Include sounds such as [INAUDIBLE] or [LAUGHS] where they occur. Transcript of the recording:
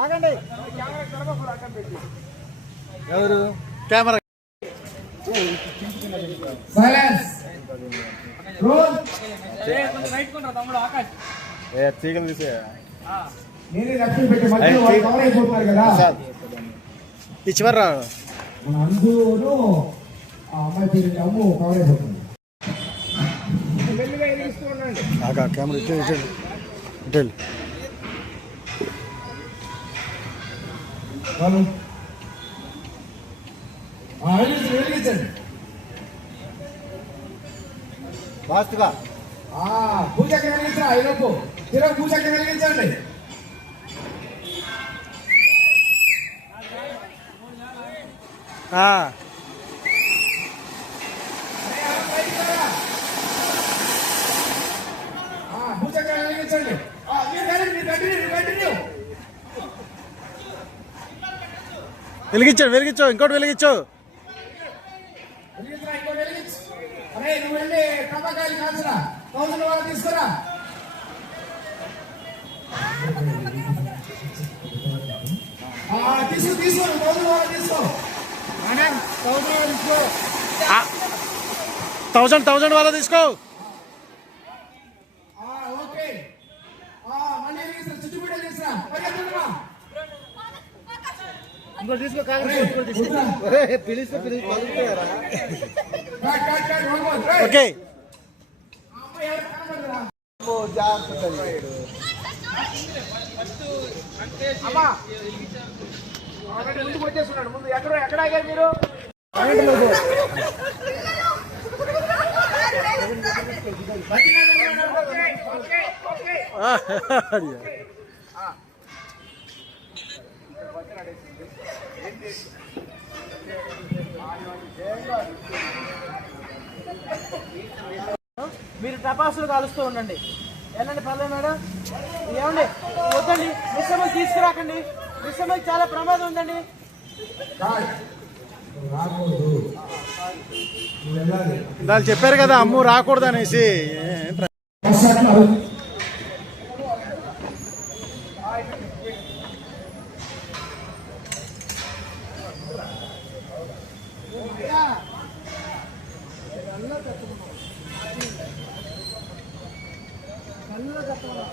ఆగండి, ఎవరు? కెమెరా. తీగలు తీసే. నేనే రక్షణ పెట్టి మధ్యలో వాళ్ళు కవర్ అయిపోతున్నారు కదా. ఇచ్చివర్రా మన అందును ఆ అమ్మాయి పేరు అమ్ము కవర్ అయిపోతుంది. ఎదిగిస్తూ ఉండండి ఆగా కెమెరా ఇటు ఇటు ఇటు వెళ్ళు. వాళ్ళు ఆ, వెలిగించండి వెలిగించండి ఫాస్ట్గా ఆ, పూజకి వెలిగించరా ఈలోపు ఈరోజు పూజకి వెలిగించండి ఆ, ఆ, కాల్చరా థౌసండ్ వాళ్ళు తీసుకురా. ఆ, తీసుకో తీసుకో థౌసండ్ థౌజండ్ వాళ్ళ తీసుకో. ఇంకోటి తీసుకో. పిలిస్తే పిలిచి. ఓకే ముందుకు వచ్చేస్తున్నాడు ముందు ఎక్కడ ఎక్కడ ఆగారు మీరు ఓకే, ఓకే, ఓకే. [LAUGHS] మీరు టపాసులు కాలుస్తూ ఉండండి. వెళ్ళండి పర్లేదు మేడం. ఏమండి? వద్దండి. మిస్సమ్మలు తీసుకురాకండి. మిస్సమ్మకి చాలా ప్రమాదం ఉందండి. వాళ్ళు చెప్పారు కదా అమ్ము రాకూడదు అనేసి. すごい。